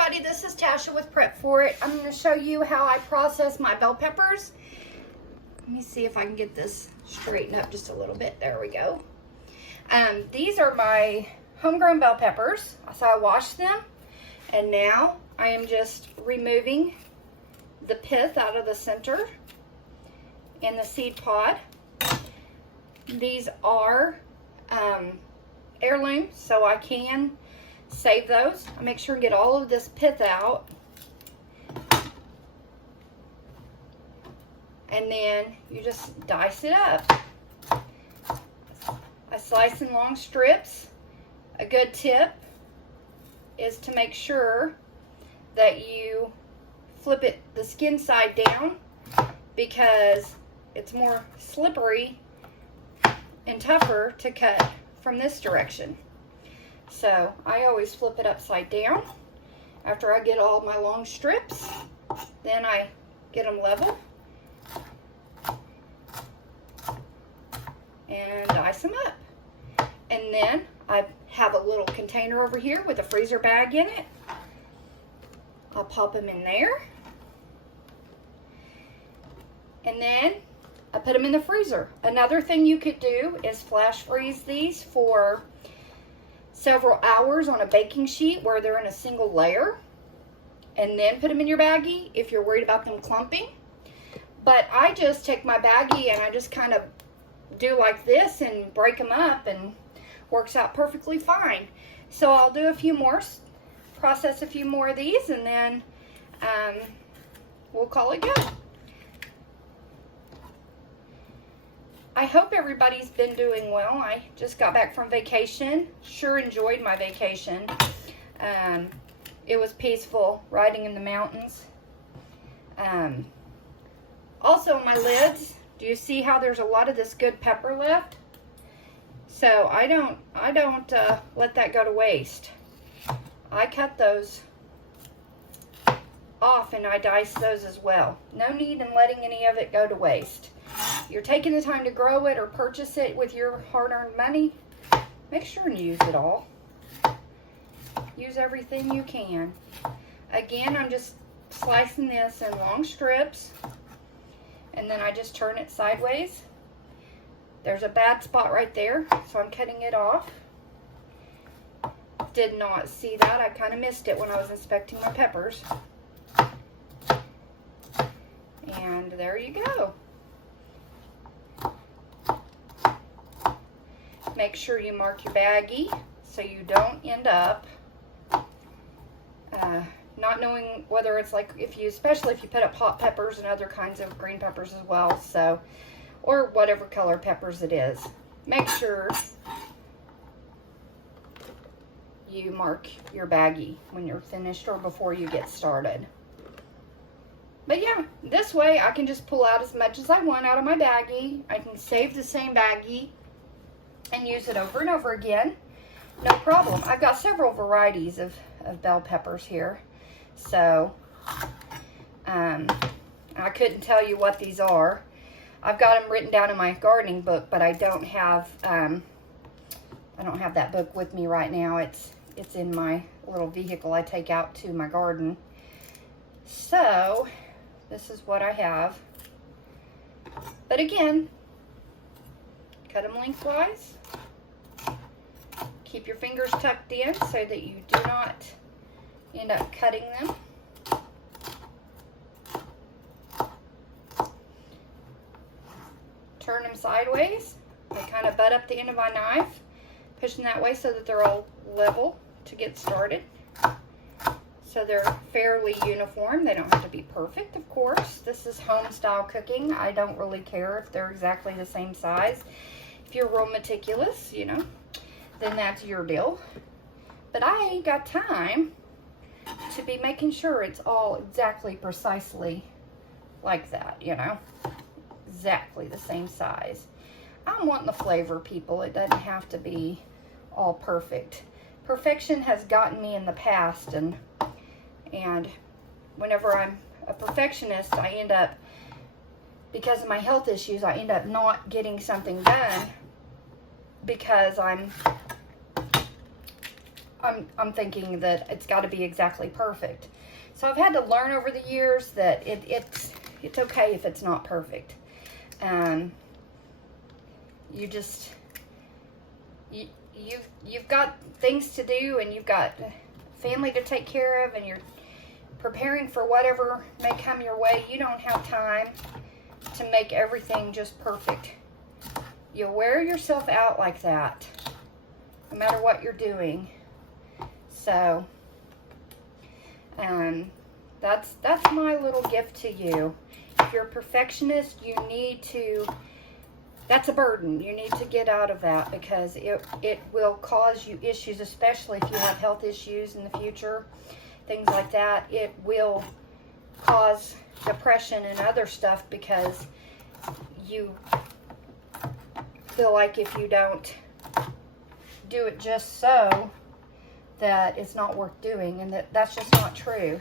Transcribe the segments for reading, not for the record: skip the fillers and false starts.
everybody, this is Tasha with Prep For It. I'm going to show you how I process my bell peppers. Let me see if I can get this straightened up just a little bit. There we go. These are my homegrown bell peppers. So I washed them, and now I am just removing the pith out of the center and the seed pod. These are heirloom, so I can save those. I make sure to get all of this pith out, and then you just dice it up. I slice in long strips. A good tip is to make sure that you flip it the skin side down, because it's more slippery and tougher to cut from this direction. So I always flip it upside down after I get all my long strips. Then I get them level and dice them up. And then I have a little container over here with a freezer bag in it. I'll pop them in there. And then I put them in the freezer. Another thing you could do is flash freeze these for several hours on a baking sheet where they're in a single layer, and then put them in your baggie if you're worried about them clumping. But I just take my baggie and I just kind of do like this and break them up, and works out perfectly fine. So I'll do a few more, process a few more of these, and then we'll call it good. I hope everybody's been doing well. I just got back from vacation. Sure enjoyed my vacation. It was peaceful, riding in the mountains. Also, my lids, do you see how there's a lot of this good pepper left? So I don't let that go to waste. I cut those off and I dice those as well. No need in letting any of it go to waste. You're taking the time to grow it or purchase it with your hard-earned money. Make sure and use it all. Use everything you can. Again, I'm just slicing this in long strips, and then I just turn it sideways. There's a bad spot right there, so I'm cutting it off. Did not see that. I kind of missed it when I was inspecting my peppers. And there you go. Make sure you mark your baggie so you don't end up not knowing whether it's like, especially if you put up hot peppers and other kinds of green peppers as well, so, or whatever color peppers it is. Make sure you mark your baggie when you're finished or before you get started. But yeah, this way I can just pull out as much as I want out of my baggie. I can save the same baggie and use it over and over again. No problem. I've got several varieties of bell peppers here. So, I couldn't tell you what these are. I've got them written down in my gardening book, but I don't have that book with me right now. It's in my little vehicle I take out to my garden. So, this is what I have. But again, cut them lengthwise. Keep your fingers tucked in so that you do not end up cutting them. Turn them sideways. I kind of butt up the end of my knife, pushing that way so that they're all level to get started. So they're fairly uniform. They don't have to be perfect, of course. This is home style cooking. I don't really care if they're exactly the same size. If you're real meticulous, you know, then that's your deal. But I ain't got time to be making sure it's all exactly precisely like that, you know, exactly the same size. I'm wanting the flavor, people. It doesn't have to be all perfect. Perfection has gotten me in the past, and whenever I'm a perfectionist, I end up, because of my health issues, I end up not getting something done because I'm I'm thinking that it's got to be exactly perfect. So I've had to learn over the years that it's okay if it's not perfect. You've got things to do, and you've got family to take care of, and you're preparing for whatever may come your way. You don't have time to make everything just perfect. You wear yourself out like that, no matter what you're doing. So, that's my little gift to you. If you're a perfectionist, you need to, that's a burden. You need to get out of that, because it will cause you issues, especially if you have health issues in the future, things like that. It will cause depression and other stuff, because you feel like if you don't do it just so, that it's not worth doing, and that's just not true.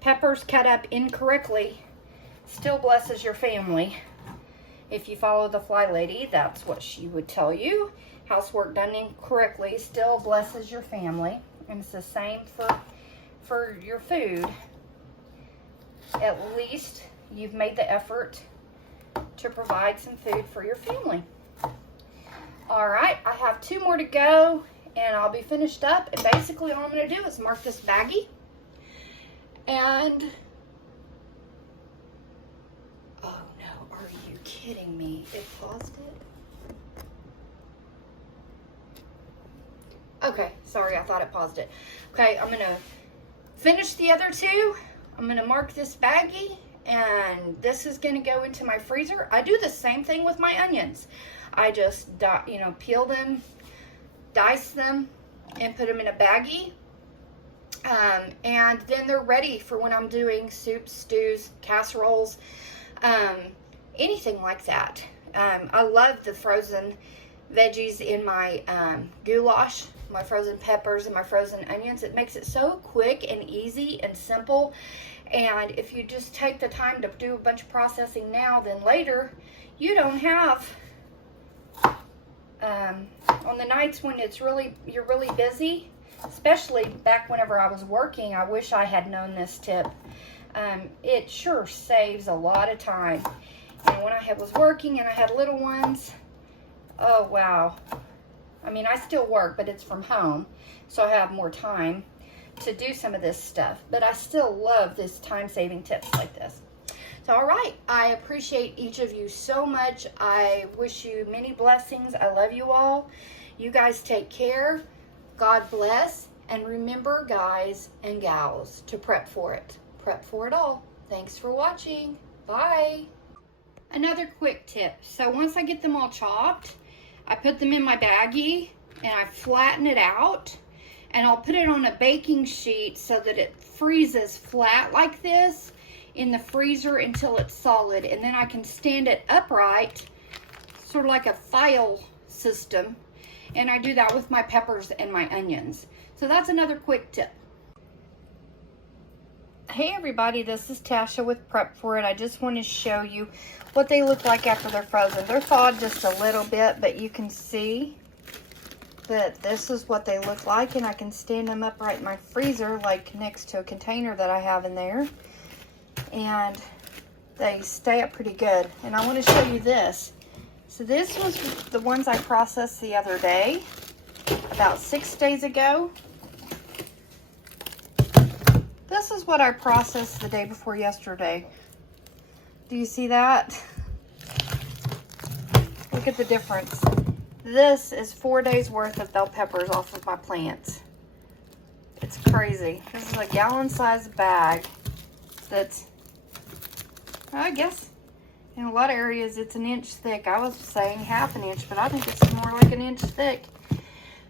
Peppers cut up incorrectly still blesses your family. If you follow the Fly Lady, that's what she would tell you. Housework done incorrectly still blesses your family. And it's the same for your food. At least you've made the effort to provide some food for your family. All right, I have 2 more to go, and I'll be finished up. And basically all I'm going to do is mark this baggie. And, oh no, are you kidding me? It paused it? Okay, sorry, I thought it paused it. Okay, I'm going to finish the other 2. I'm going to mark this baggie, and this is going to go into my freezer. I do the same thing with my onions. I just, peel them, dice them, and put them in a baggie. And then they're ready for when I'm doing soups, stews, casseroles, anything like that. I love the frozen veggies in my goulash, my frozen peppers and my frozen onions. It makes it so quick and easy and simple. And if you just take the time to do a bunch of processing now, then later you don't have, on the nights when you're really busy, especially back whenever I was working, I wish I had known this tip. It sure saves a lot of time. And when I was working and I had little ones, oh wow. I mean, I still work, but it's from home, so I have more time to do some of this stuff. But I still love this time-saving tips like this. So, all right, I appreciate each of you so much. I wish you many blessings. I love you all. You guys take care. God bless. And remember, guys and gals, to prep for it. Prep for it all. Thanks for watching. Bye. Another quick tip. So once I get them all chopped, I put them in my baggie and I flatten it out. And I'll put it on a baking sheet so that it freezes flat like this in the freezer until it's solid. And then I can stand it upright, sort of like a file system. And I do that with my peppers and my onions. So that's another quick tip. Hey everybody, this is Tasha with Prep For It. I just want to show you what they look like after they're frozen. They're thawed just a little bit, but you can see that this is what they look like. And I can stand them upright in my freezer, like next to a container that I have in there. And they stay up pretty good. And I want to show you this. So this was the ones I processed the other day, about 6 days ago. This is what I processed the day before yesterday. Do you see that? Look at the difference. This is 4 days worth of bell peppers off of my plants. It's crazy. This is a gallon-sized bag that's, I guess, in a lot of areas it's 1 inch thick. I was saying ½ an inch, but I think it's more like 1 inch thick.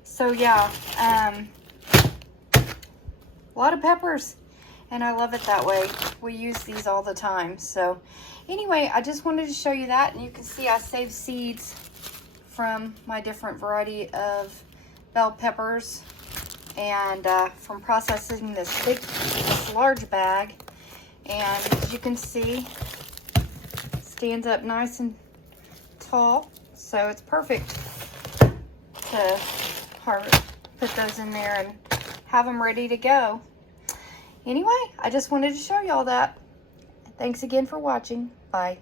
So yeah, a lot of peppers, and I love it that way. We use these all the time. So anyway, I just wanted to show you that, and you can see I saved seeds from my different variety of bell peppers, and from processing this large bag. And as you can see, it stands up nice and tall, so it's perfect to put those in there and have them ready to go. Anyway, I just wanted to show y'all that. Thanks again for watching. Bye.